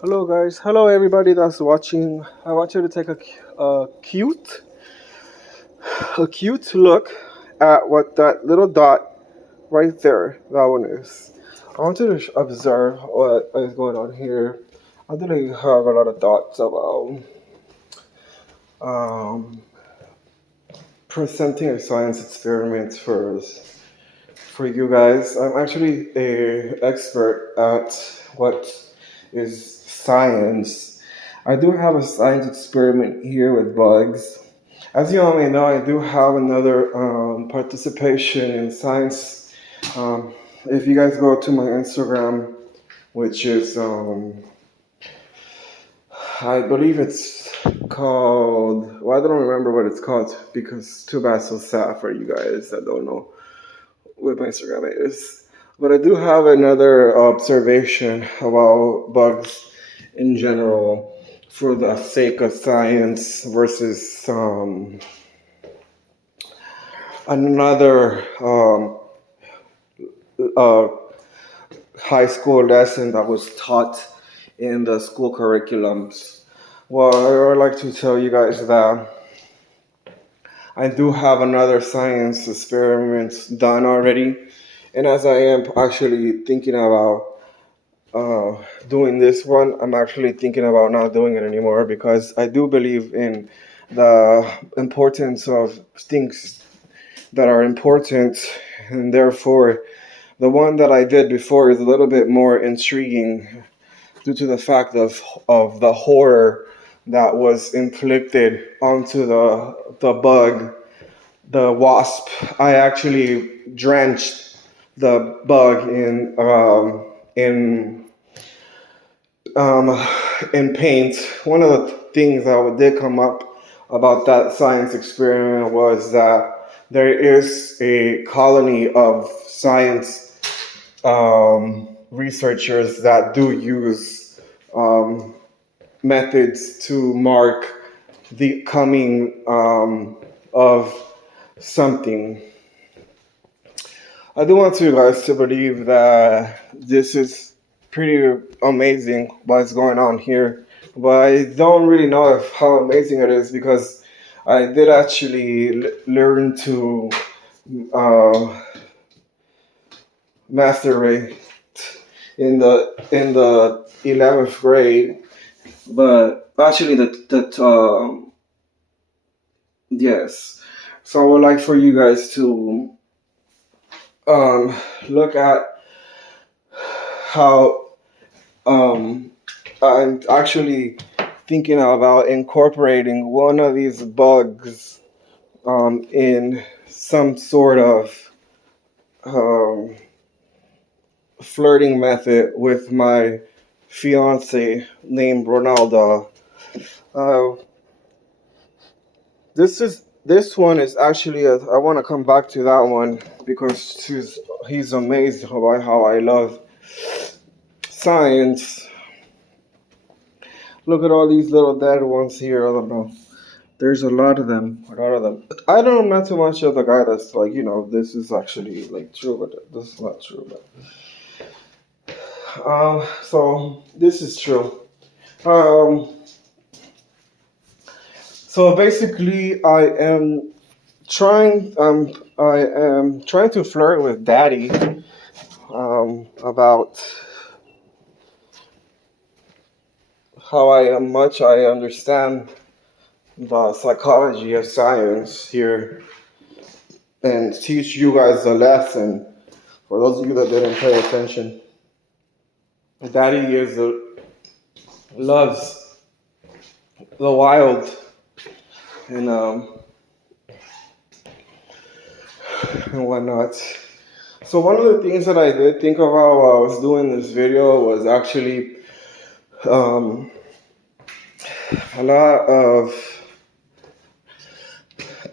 Hello guys, hello everybody that's watching. I want you to take a cute look at what that little dot right there, that one is. I want you to observe what is going on here. I really have a lot of thoughts about um, presenting a science experiment for you guys. I'm actually a expert at what is science. I do have a science experiment here with bugs. As you all may know, I do have another participation in science. If you guys go to my Instagram, which is, I believe it's called, well, I don't remember what it's called because too bad, so sad for you guys that don't know what my Instagram is. But I do have another observation about bugs in general for the sake of science versus another uh, high school lesson that was taught in the school curriculums. Well, I would like to tell you guys that I do have another science experiment done already, and as I am actually thinking about doing this one, I'm actually thinking about not doing it anymore because I do believe in the importance of things that are important, and therefore the one that I did before is a little bit more intriguing due to the fact of the horror that was inflicted onto the bug, the wasp. I actually drenched the bug um, in paint. One of the things that did come up about that science experiment was that there is a colony of science researchers that do use methods to mark the coming of something. I do want you guys to believe that this is pretty amazing what's going on here, but I don't really know if how amazing it is because I did actually learn to uh, masturbate in the 11th grade, but actually that yes. So I would like for you guys to um, look at how I'm actually thinking about incorporating one of these bugs in some sort of um, flirting method with my fiance named Ronaldo. Uh, this one is actually I want to come back to that one because he's amazed by how I love science. Look at all these little dead ones here. I don't know. There's a lot of them. A lot of them. I don't know too much of the guy that's like, this is actually like true, but this is not true. But so this is true. Um, so basically, I am trying to flirt with Daddy about how much I understand the psychology of science here and teach you guys a lesson. For those of you that didn't pay attention, Daddy loves the wild and and whatnot. So one of the things that I did think about while I was doing this video was actually um, a lot of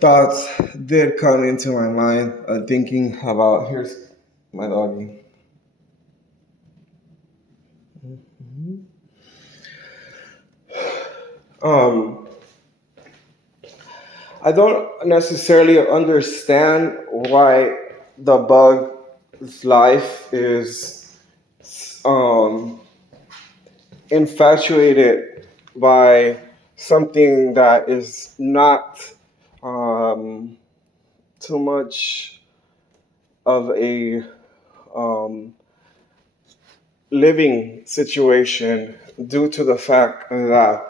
thoughts did come into my mind. Thinking about here's my doggy. Um, I don't necessarily understand why the bug's life is um, infatuated by something that is not um, too much of a um, living situation due to the fact that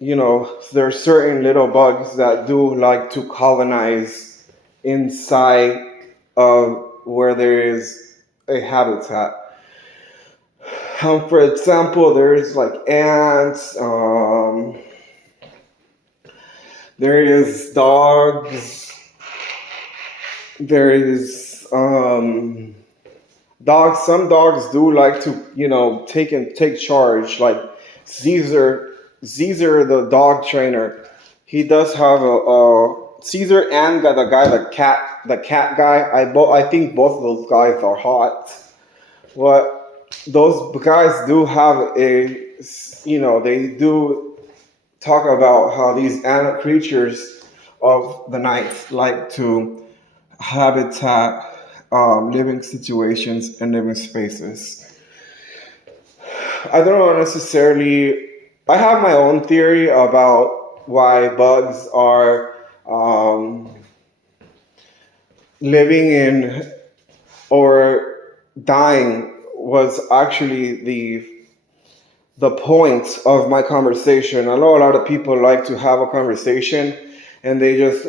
there are certain little bugs that do like to colonize inside of where there is a habitat. For example, there's like ants, there is dogs, there is dogs. Some dogs do like to, take charge. Like Caesar, Caesar, the dog trainer, he does have a Caesar and got the guy, the cat guy. I think both of those guys are hot. But those guys do have they do talk about how these animal creatures of the night like to habitat, living situations, and living spaces. I don't know necessarily. I have my own theory about why bugs are living in or dying was actually the point of my conversation. I know a lot of people like to have a conversation and they just,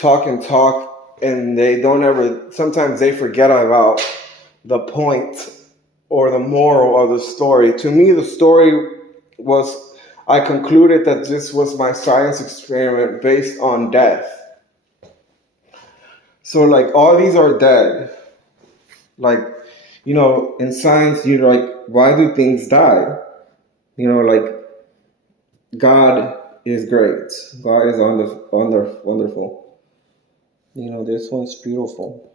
talk and talk, and they don't ever, sometimes they forget about the point or the moral of the story. To me, the story was, I concluded that this was my science experiment based on death. So, like, all these are dead. Like, in science, you're like, why do things die? Like, God is great. God is wonderful. This one's beautiful.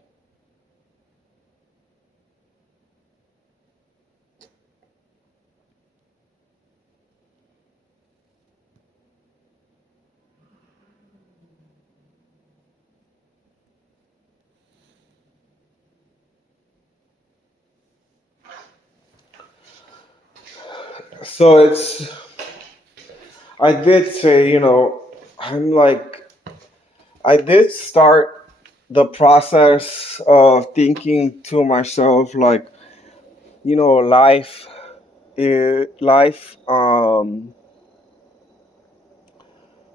So I did say, I'm like, I did start the process of thinking to myself, like, life,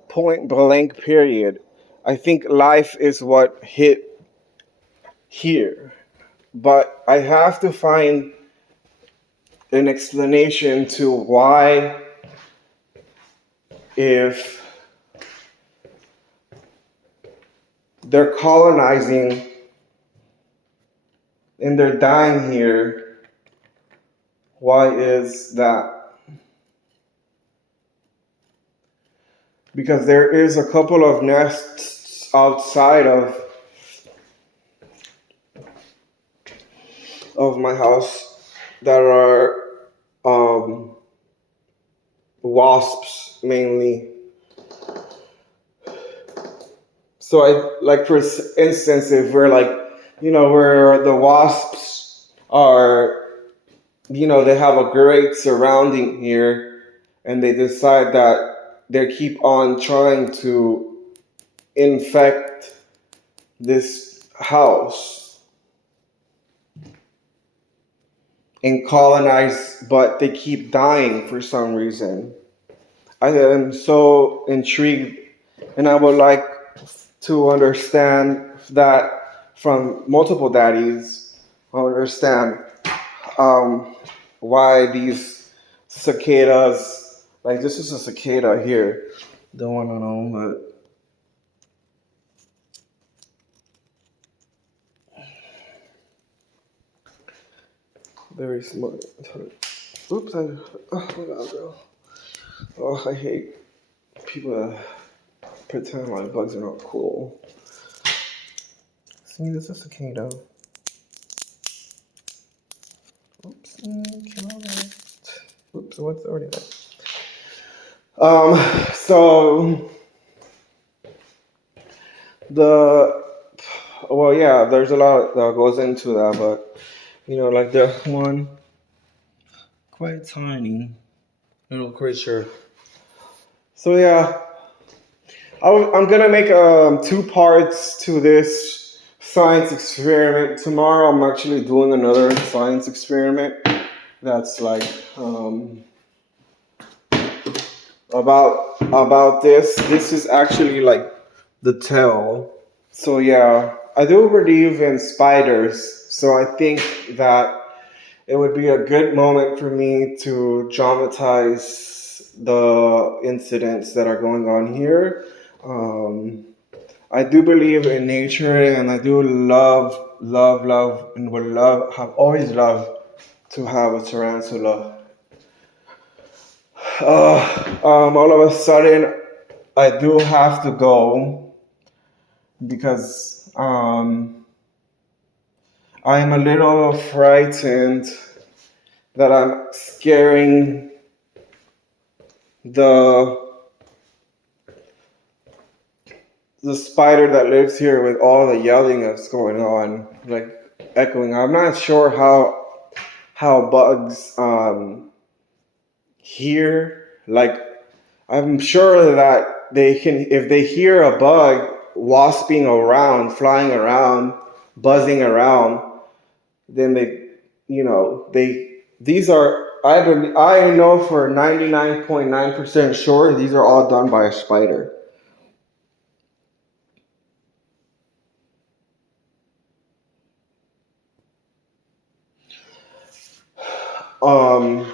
point blank period. I think life is what hit here. But I have to find an explanation to why, if they're colonizing and they're dying here, why is that? Because there is a couple of nests outside of my house that are um, wasps mainly. So I like, for instance, if we're like, where the wasps are, they have a great surrounding here, and they decide that they keep on trying to infect this house and colonize, but they keep dying for some reason. I am so intrigued, and I would like to understand that from multiple daddies. I understand why these cicadas, like this is a cicada here. Don't want to know, but very smart. Oops, oh my god, girl. Oh, I hate people that pretend like bugs are not cool. See, this is a cicada. Oops, kill it. Oops, what's already there? So the well, yeah, there's a lot that goes into that, but like the one quite tiny little creature. So yeah, I'm gonna make 2 parts to this science experiment. Tomorrow I'm actually doing another science experiment that's like about this. This is actually like the tail. So yeah, I do believe in spiders. So I think that it would be a good moment for me to dramatize the incidents that are going on here. Um, I do believe in nature, and I do love, and would love, have always loved to have a tarantula. All of a sudden, I do have to go because I am a little frightened that I'm scaring the the spider that lives here with all the yelling that's going on, like echoing. I'm not sure how bugs hear. Like, I'm sure that they can, if they hear a bug wasping around, flying around, buzzing around, then these are, I know for 99.9% sure these are all done by a spider. Um,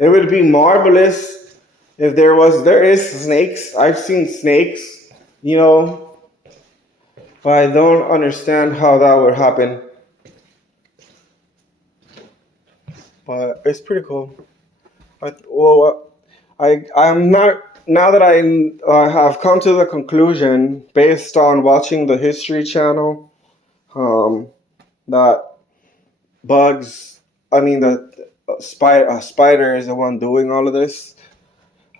it would be marvelous if there is snakes. I've seen snakes, you know, but I don't understand how that would happen. But it's pretty cool. I'm not, now that I have come to the conclusion based on watching the History Channel, that bugs, I mean, the spider is the one doing all of this.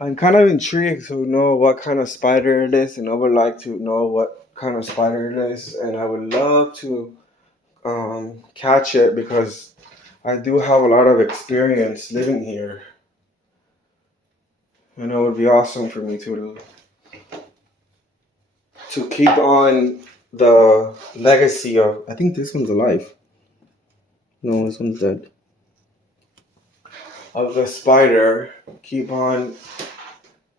I'm kind of intrigued to know what kind of spider it is, and I would like to know what kind of spider it is, and I would love to catch it because I do have a lot of experience living here, and it would be awesome for me to keep on the legacy of. I think this one's alive. No, this one's dead. Of the spider, keep on,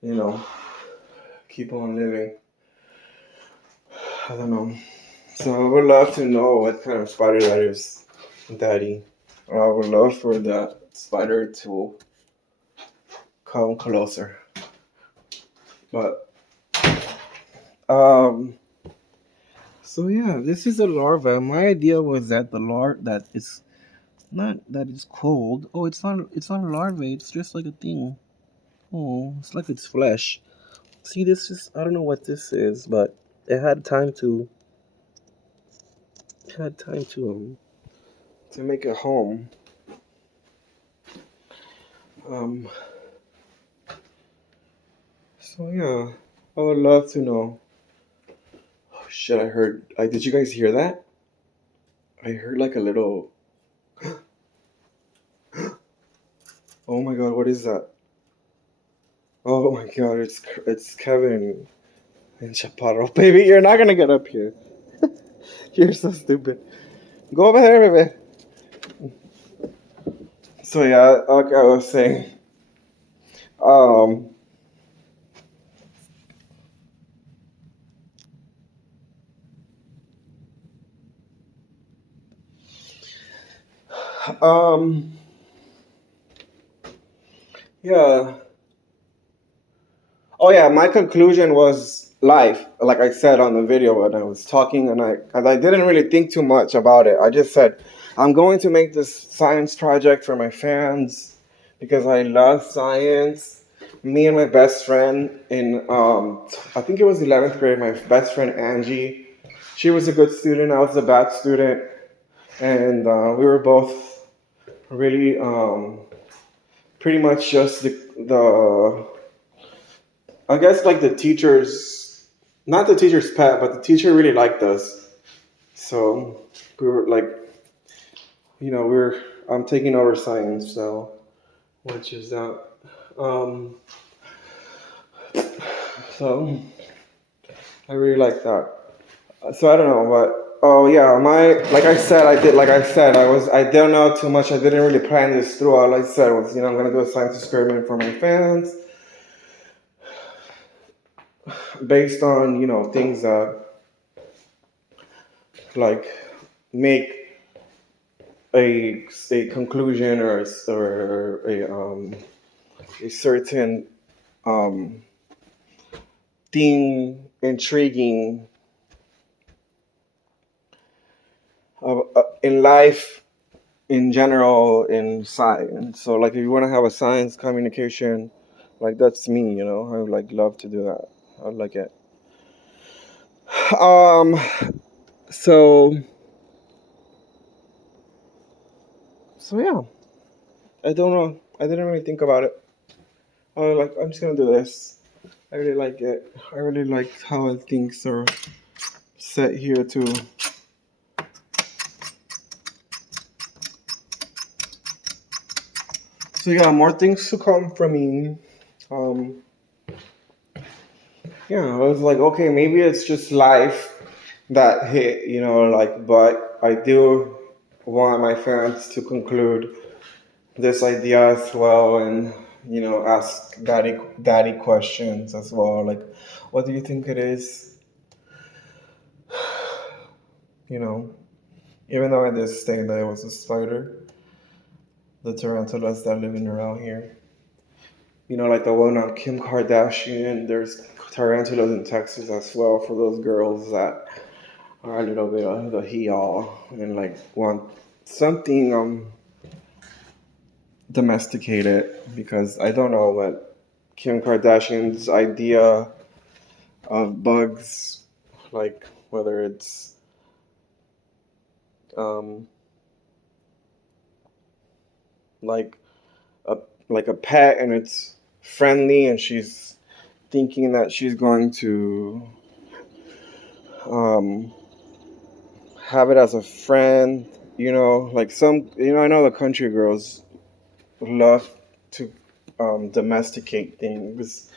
you know, keep on living. I don't know. So I would love to know what kind of spider that is, Daddy. I would love for that spider to come closer. But so yeah, this is a larva. My idea was that that it's not that it's cold. Oh, it's not a larva. It's just like a thing. Oh, it's like it's flesh. See, this is, I don't know what this is, but it had time to make a home. Um, so yeah, I would love to know. Oh shit! I heard. Did you guys hear that? I heard like a little. Oh my god! What is that? Oh my god! It's Kevin and Chaparro. Baby, you're not gonna get up here. You're so stupid. Go over there, baby. So yeah, like I was saying, um, um, yeah. Oh yeah, my conclusion was life. Like I said on the video when I was talking, and I didn't really think too much about it. I just said I'm going to make this science project for my fans because I love science. Me and my best friend in I think it was 11th grade. My best friend Angie, she was a good student. I was a bad student, and we were both really pretty much just the I guess like the teachers, not the teacher's pet, but the teacher really liked us. So we were like, we were I'm taking over science now, which is that. Um, so I really like that. So I don't know, but oh yeah, my like I said, I don't know too much. I didn't really plan this through. All I said was, I'm gonna do a science experiment for my fans, based on things that like make a conclusion or a certain um thing intriguing in life in general in science. So like if you want to have a science communication, like that's me, I would like love to do that. I would like it. Um so so yeah, I don't know. I didn't really think about it. I was like, I'm just gonna do this. I really like it. I really like how things are set here too. So yeah, more things to come from me. Um yeah, I was like, okay, maybe it's just life that hit, like, but I do want my fans to conclude this idea as well, and ask daddy questions as well, like, what do you think it is? you know Even though I did say that it was a spider, the tarantulas that living around here, like the one on Kim Kardashian, there's tarantulas in Texas as well, for those girls that are a little bit of the he-all and like want something domesticated, because I don't know what Kim Kardashian's idea of bugs, like whether it's um, like a like a pet and it's friendly, and she's thinking that she's going to um, have it as a friend. Like some, I know the country girls love to domesticate things.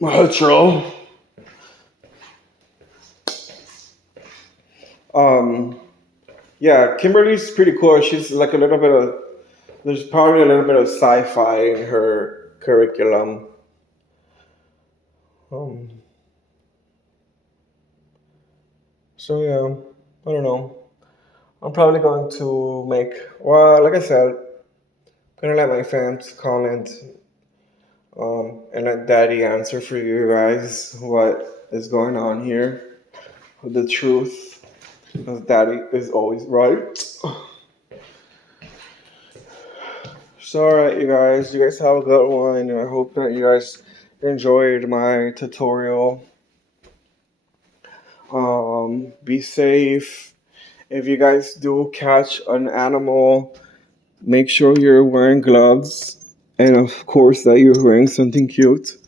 Metro. Um, yeah, Kimberly's pretty cool. She's like a little bit of, there's probably a little bit of sci-fi in her curriculum. Um, so yeah, I don't know. I'm probably going to well, like I said, I'm gonna let my fans comment, and let Daddy answer for you guys what is going on here, the truth, because Daddy is always right. So, alright, you guys have a good one, and I hope that you guys enjoyed my tutorial. Be safe. If you guys do catch an animal, make sure you're wearing gloves, and of course that you're wearing something cute.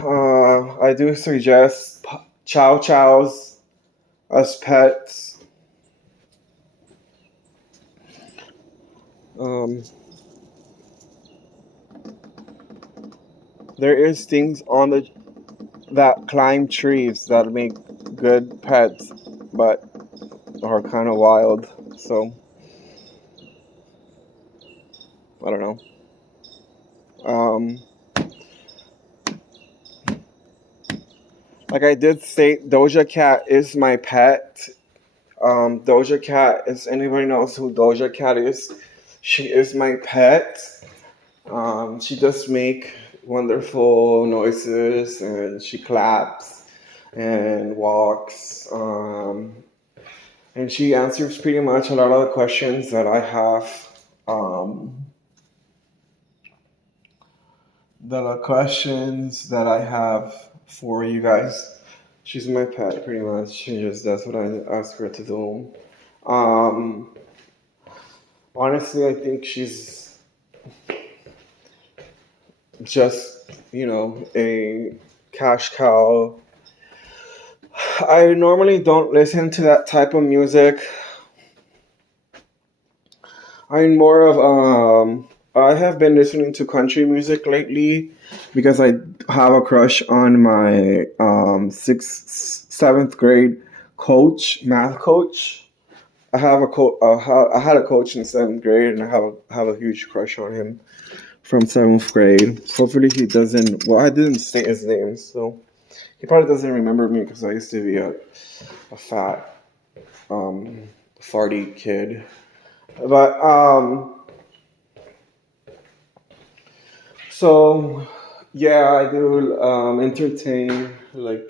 I do suggest chow chows as pets. Um, there is things on the that climb trees that make good pets, but are kind of wild. So I don't know. Um, like I did say, Doja Cat is my pet. Doja Cat, if anybody knows who Doja Cat is, she is my pet. She does make wonderful noises, and she claps and walks. And she answers pretty much a lot of the questions that I have. The questions that I have for you guys. She's my pet, pretty much. She just does what I ask her to do. Um, Honestly, I think she's just, a cash cow I normally don't listen to that type of music. I'm more of I have been listening to country music lately because I have a crush on my seventh grade math coach. I had a coach in seventh grade, and I have a huge crush on him from seventh grade. Hopefully, he doesn't. Well, I didn't say his name, so he probably doesn't remember me because I used to be a fat, farty kid. But so yeah, I do entertain like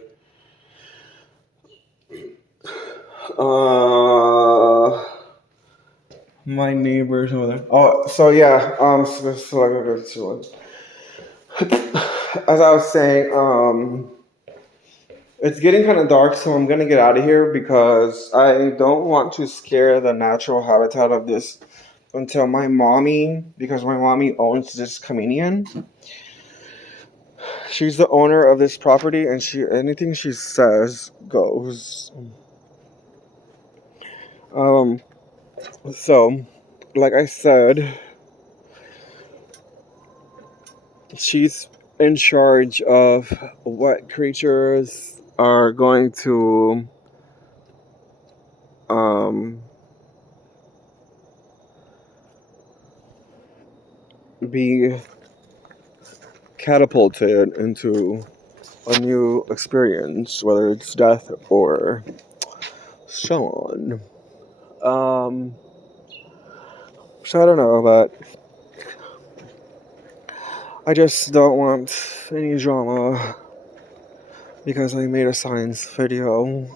uh my neighbors over there. Oh, so yeah, so I go to as I was saying, it's getting kind of dark, so I'm gonna get out of here because I don't want to scare the natural habitat of this until because my mommy owns this comedian. She's the owner of this property, and anything she says goes. Um, so, like I said, she's in charge of what creatures are going to um, be catapulted into a new experience, whether it's death or so on. So I don't know, but I just don't want any drama because I made a science video.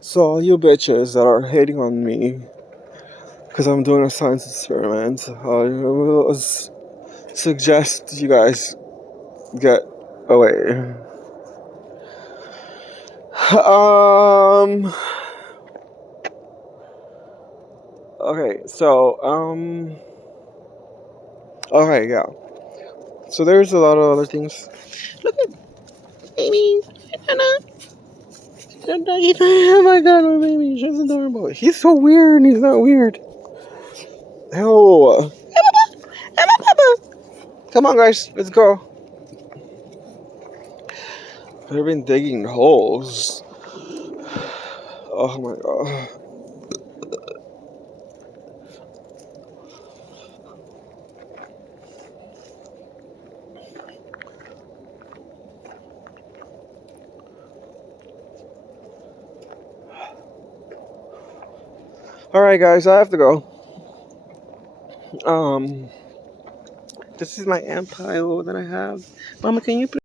So all you bitches that are hating on me because I'm doing a science experiment, I will suggest you guys get away. Okay, so okay, yeah. So there's a lot of other things. Look at Amy, Anna. Oh my god, my baby, she's adorable. He's so weird. He's not weird. Hell, come on, guys, let's go. They've been digging holes. Oh my god. All right, guys, I have to go. This is my amp pile that I have. Mama, can you please